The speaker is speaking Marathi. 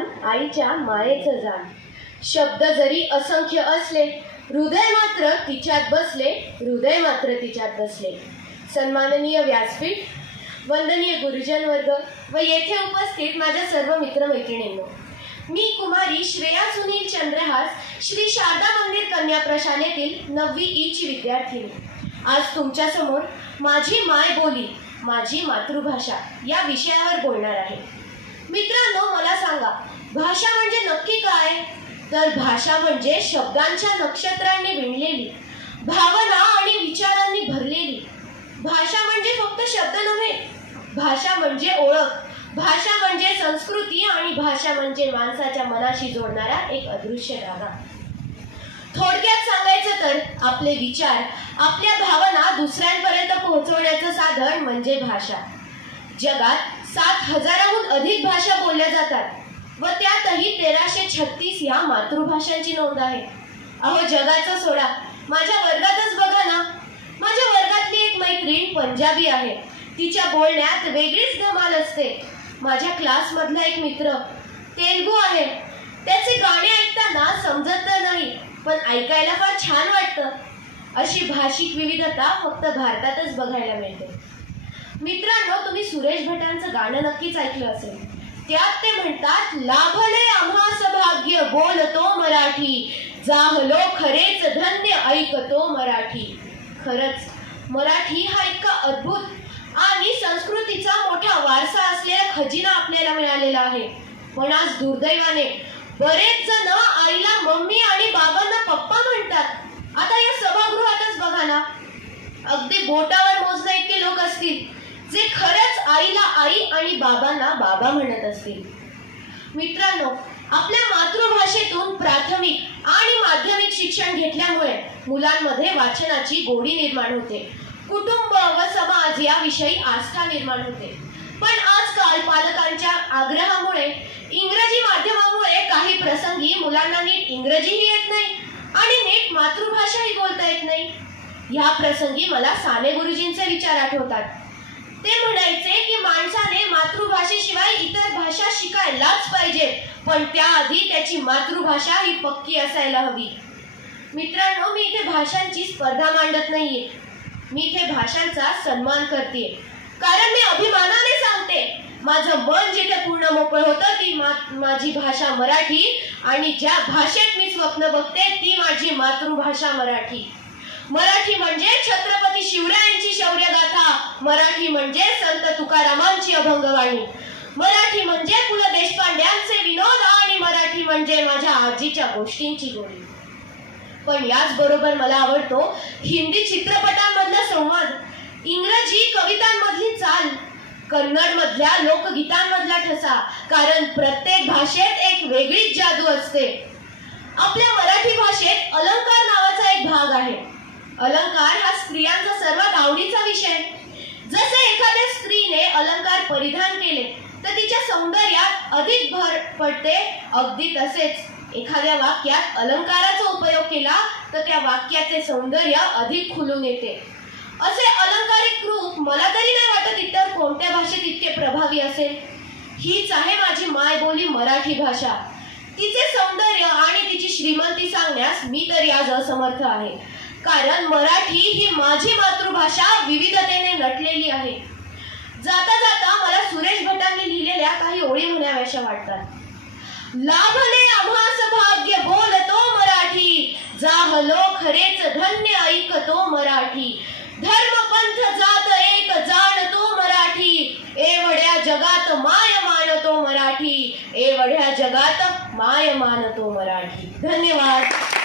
मान आईच्या मायेचं जाण। शब्द जरी असंख्य असले, हृदय मात्र तिच्यात बसले, हृदय मात्र तिच्यात बसले। सन्माननीय व्यासपीठ, वंदनीय गुरुजन वर्ग व येथे उपस्थित माझ्या सर्व मित्रमैत्रिणींनो, मी कुमारी श्रेया सुनील चंद्रहास, श्री शारदा मंदिर कन्या प्रशालेतील 9वी ई ची विद्यार्थिनी आज तुमच्या समोर माझी मायबोली, माझी मातृभाषा या विषयावर बोलणार आहे। मित्रांनो, मला सांगा, भाषा म्हणजे नक्की काय? तर भाषा म्हणजे शब्दांच्या नक्षत्रांनी विणलेली, भावना आणि विचारांनी भरलेली। भाषा म्हणजे फक्त शब्द नव्हे, भाषा म्हणजे ओळख, भाषा म्हणजे संस्कृती आणि भाषा म्हणजे माणसाच्या मनाशी जोडणारा एक अदृश्य धागा। थोडक्यात सांगायचं तर आपले विचार, आपल्या भावना दुसऱ्यांपर्यंत पोहोचवण्याचं साधन म्हणजे भाषा। जगात 7,000हून अधिक भाषा बोलल्या जातात व त्यातही 1336 या मातृभाषांची नोंद आहे। अहो, जगाचं सोडा, माझ्या वर्गातच बघा ना, माझ्या वर्गातली एक मैत्रीण पंजाबी आहे, तिच्या बोलण्यात वेगळीच धमाल असते। माझ्या क्लासमधला एक मित्र तेलुगू आहे, त्याचे गाणे ऐकताना समजत तर नाही, पण ऐकायला फार छान वाटतं। अशी भाषिक विविधता फक्त भारतातच बघायला मिळते। मित्रांनो, तुम्ही सुरेश भटांचं गाणं नक्कीच ऐकलं असेल। त्यात ते म्हणतात, लाभले आम्हास भाग्य बोलतो मराठी, जाहलो खरेच धन्य ऐकतो मराठी। खरंच मराठी हा इतका अद्भुत आणि संस्कृतीचा मोठा वारसा असलेला खजिना आपल्याला मिळालेला आहे। पण आज दुर्दैवाने बरेच जण आईला मम्मी आणि बाबांना पप्पा म्हणतात। आता या सभागृहातच बघा ना, अगदी बोटावर मोजण्या इतके लोक असतील जे खरंच आईला आई आणि बाबांना बाबा म्हणत असतील। मित्रांनो, आपल्या मातृभाषेतून प्राथमिक आणि माध्यमिक शिक्षण घेतल्यामुळे मुलांमध्ये वाचनाची गोडी निर्माण होते, कुटुंब व समाज याविषयी आस्था निर्माण होते। पण आजकाल पालकांच्या आग्रहामुळे, इंग्रजी माध्यमामुळे काही प्रसंगी मुलांना नीट इंग्रजीही येत नाही आणि नीट मातृभाषाही बोलता येत नाही। या प्रसंगी मला साने गुरुजींचे विचार आठवतात। ते म्हणायचे की माणसाने मातृभाषेशिवाय इतर भाषा शिकायलाच पाहिजे, पण त्याआधी त्याची मातृभाषा ही पक्की असायला हवी। मित्रांनो, मी इथे भाषांची स्पर्धा मांडत नाहीये, मी इथे भाषांचा सन्मान करते, कारण मी अभिमानाने सांगते, माझं मन जिथे पूर्ण मोकळं होतं ती माझी भाषा मराठी, आणि ज्या भाषेत मी स्वप्न बघते ती माझी मातृभाषा मराठी। मराठी म्हणजे छत्रपती शिवरायांची शौर्यगाथा, मराठी म्हणजे संत तुकारामांची अभंगवाणी, मराठी म्हणजे पु ल देशपांड्यांचे विनोद, आणि मराठी म्हणजे माझ्या आजीच्या गोष्टींची गोडी। पण याच बरोबर मला आवडतो हिंदी चित्रपटांमधला संवाद, इंग्रजी कवितांमधली चाल, कन्नड मधल्या लोकगीतांमधला ठसा, कारण प्रत्येक भाषेत एक वेगळीच जादू असते। आपल्या मराठी भाषेत अलंकार नावाचा एक भाग आहे। अलंकार हा स्त्रियांचा सर्वात आवडीचा विषय। जसे एखाद्या स्त्रीने अलंकार परिधान केले तर तिच्या सौंदर्यात अधिक भर पडते, अगदी तसेच एखाद्या वाक्यात अलंकाराचा उपयोग केला तर त्या वाक्याचे सौंदर्य अधिक खुलून येते। असे अलंकारिक रूप मला तरी नाही वाटत इतर कोणत्या भाषेत इतके प्रभावी असेल। हीच आहे माझी मायबोली मराठी भाषा। तिचे सौंदर्य आणि तिची श्रीमंती सांगण्यास मी तरी आज असमर्थ आहे, कारण मराठी ही माझी मातृभाषा विविधतेने नटलेली आहे। जाता जाता मला सुरेश भटांनी लिहिलेल्या काही ओळी म्हणाव्याशा वाटतात। लाभले आम्हास भाग्य बोलतो मराठी, जाहलो खरेच धन्य ऐकतो मराठी। धर्म पंथ जात एक जाणतो मराठी, एवढ्या जगात माय मानतो मराठी, एवढ्या जगात माय मानतो मराठी। धन्यवाद।